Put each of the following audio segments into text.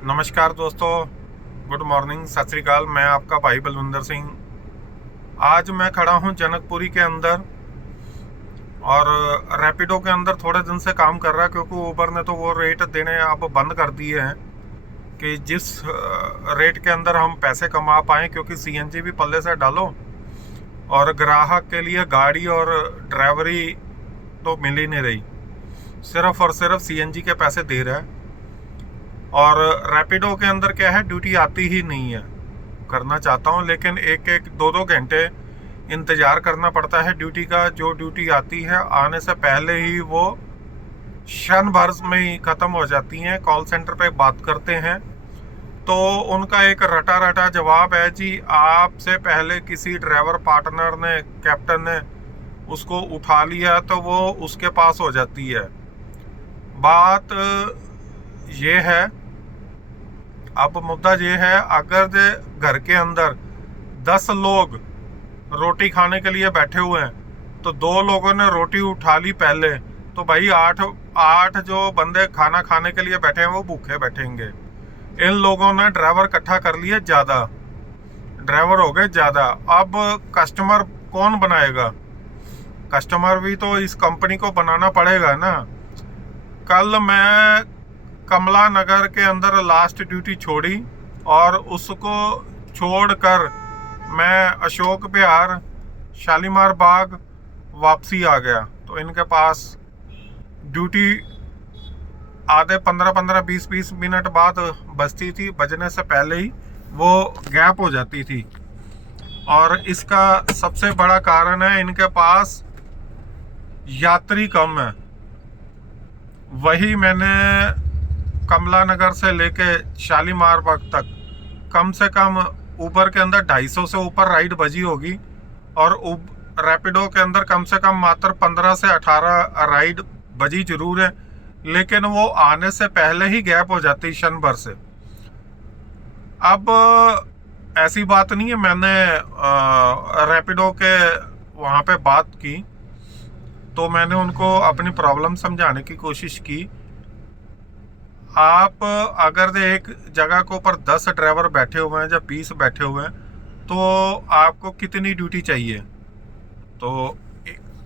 नमस्कार दोस्तों, good morning, सत श्री अकाल। मैं आपका भाई बलविंदर सिंह। आज मैं खड़ा हूं जनकपुरी के अंदर और रैपिडो के अंदर थोड़े दिन से काम कर रहा है, क्योंकि ऊबर ने तो वो रेट देने अब बंद कर दिए हैं कि जिस रेट के अंदर हम पैसे कमा पाएँ, क्योंकि सीएनजी भी पल्ले से डालो और ग्राहक के लिए गाड़ी और ड्राइवरी तो मिल ही नहीं रही, सिर्फ और सिर्फ सीएनजी के पैसे दे रहा है। और रैपिडो के अंदर क्या है, ड्यूटी आती ही नहीं है। करना चाहता हूँ लेकिन एक एक दो दो घंटे इंतज़ार करना पड़ता है ड्यूटी का। जो ड्यूटी आती है आने से पहले ही वो क्षण भर में ही ख़त्म हो जाती हैं। कॉल सेंटर पे बात करते हैं तो उनका एक रटा रटा जवाब है, जी आपसे पहले किसी ड्राइवर पार्टनर ने, कैप्टन ने उसको उठा लिया तो वो उसके पास हो जाती है। बात ये है, अब मुद्दा ये है, अगर घर के अंदर 10 लोग रोटी खाने के लिए बैठे हुए हैं तो 2 लोगों ने रोटी उठा ली पहले, तो भाई आठ आठ जो बंदे खाना खाने के लिए बैठे हैं वो भूखे बैठेंगे। इन लोगों ने ड्राइवर इकट्ठा कर लिए, ज़्यादा ड्राइवर हो गए ज़्यादा। अब कस्टमर कौन बनाएगा? कस्टमर भी तो इस कंपनी को बनाना पड़ेगा ना। कल मैं कमला नगर के अंदर लास्ट ड्यूटी छोड़ी और उसको छोड़कर मैं अशोक विहार, शालीमार बाग वापसी आ गया। तो इनके पास ड्यूटी आधे 15-15 20-20 मिनट बाद बजती थी, बजने से पहले ही वो गैप हो जाती थी। और इसका सबसे बड़ा कारण है, इनके पास यात्री कम है। वही मैंने कमला नगर से लेके शालीमार बाग तक कम से कम ऊबर के अंदर 250 से ऊपर राइड बजी होगी और रैपिडो के अंदर कम से कम मात्र 15 से 18 राइड बजी जरूर है, लेकिन वो आने से पहले ही गैप हो जाती क्षण भर से। अब ऐसी बात नहीं है, मैंने रैपिडो के वहाँ पे बात की तो मैंने उनको अपनी प्रॉब्लम समझाने की कोशिश की। आप अगर एक जगह के ऊपर 10 ड्राइवर बैठे हुए हैं या 20 बैठे हुए हैं तो आपको कितनी ड्यूटी चाहिए? तो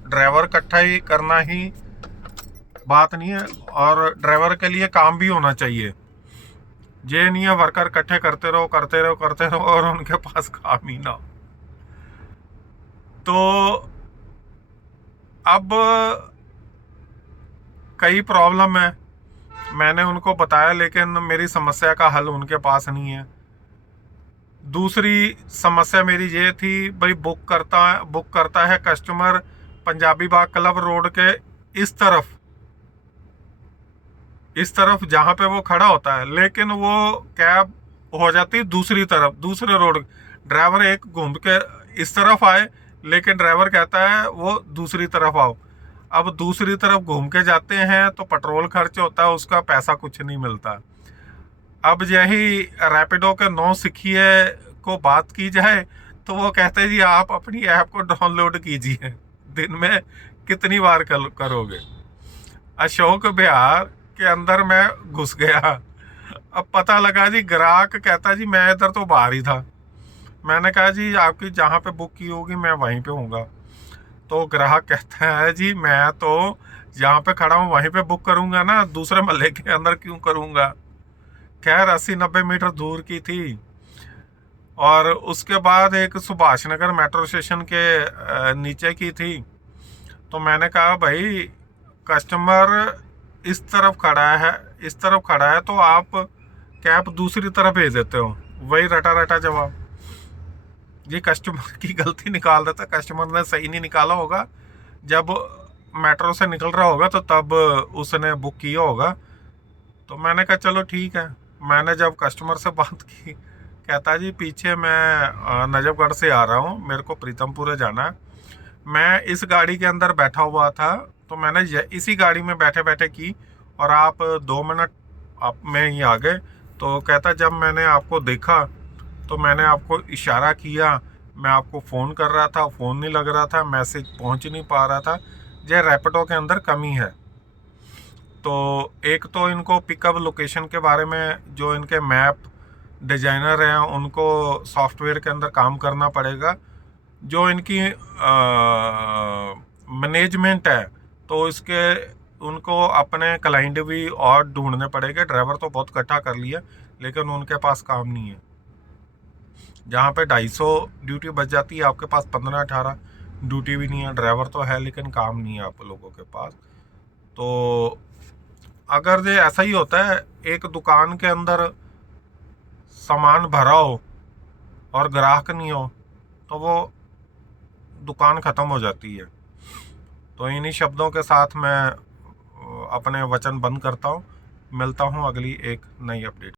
ड्राइवर इकट्ठा ही करना ही बात नहीं है, और ड्राइवर के लिए काम भी होना चाहिए। ये नहीं है वर्कर इकट्ठे करते रहो करते रहो करते रहो और उनके पास काम ही ना हो। तो अब कई प्रॉब्लम है, मैंने उनको बताया, लेकिन मेरी समस्या का हल उनके पास नहीं है। दूसरी समस्या मेरी ये थी, भाई बुक करता है कस्टमर पंजाबी बाग क्लब रोड के इस तरफ जहाँ पे वो खड़ा होता है, लेकिन वो कैब हो जाती है दूसरी तरफ, दूसरे रोड। ड्राइवर एक घूम के इस तरफ आए, लेकिन ड्राइवर कहता है वो दूसरी तरफ आओ। अब दूसरी तरफ घूम के जाते हैं तो पेट्रोल खर्च होता है, उसका पैसा कुछ नहीं मिलता। अब यही रैपिडो के नौ सिखिए को बात की जाए तो वो कहते हैं, जी आप अपनी ऐप को डाउनलोड कीजिए, दिन में कितनी बार करोगे। अशोक विहार के अंदर मैं घुस गया। अब पता लगा जी, ग्राहक कहता जी मैं इधर तो बाहर ही था। मैंने कहा जी आपकी जहाँ पे बुक की होगी मैं वहीं पे हूँगा। तो ग्राहक कहता है, जी मैं तो जहाँ पे खड़ा हूँ वहीं पे बुक करूँगा ना, दूसरे महल्ले के अंदर क्यों करूँगा। खैर 80-90 मीटर दूर की थी। और उसके बाद एक सुभाष नगर मेट्रो स्टेशन के नीचे की थी। तो मैंने कहा भाई कस्टमर इस तरफ खड़ा है तो आप कैब दूसरी तरफ भेज देते हो। वही रटा रटा जवाब। ये कस्टमर की गलती निकाल देता, कस्टमर ने सही नहीं निकाला होगा। जब मेट्रो से निकल रहा होगा तो तब उसने बुक किया होगा। तो मैंने कहा चलो ठीक है। मैंने जब कस्टमर से बात की, कहता जी पीछे मैं नजफगढ़ से आ रहा हूँ, मेरे को प्रीतमपुर जाना है। मैं इस गाड़ी के अंदर बैठा हुआ था, तो मैंने इसी गाड़ी में बैठे बैठे की और आप 2 मिनट आप में ही आ गए। तो कहता जब मैंने आपको देखा तो मैंने आपको इशारा किया, मैं आपको फ़ोन कर रहा था, फ़ोन नहीं लग रहा था, मैसेज पहुंच नहीं पा रहा था। यह रैपिडो के अंदर कमी है। तो एक तो इनको पिकअप लोकेशन के बारे में जो इनके मैप डिजाइनर हैं उनको सॉफ्टवेयर के अंदर काम करना पड़ेगा। जो इनकी मैनेजमेंट है तो इसके उनको अपने क्लाइंट भी और ढूंढने पड़ेंगे। ड्राइवर तो बहुत इकट्ठा कर लिया लेकिन उनके पास काम नहीं है। जहाँ पे 250 ड्यूटी बच जाती है आपके पास 15-18 ड्यूटी भी नहीं है। ड्राइवर तो है लेकिन काम नहीं है आप लोगों के पास। तो अगर ये ऐसा ही होता है एक दुकान के अंदर सामान भरा हो और ग्राहक नहीं हो तो वो दुकान ख़त्म हो जाती है। तो इन्हीं शब्दों के साथ मैं अपने वचन बंद करता हूँ। मिलता हूँ अगली एक नई अपडेट।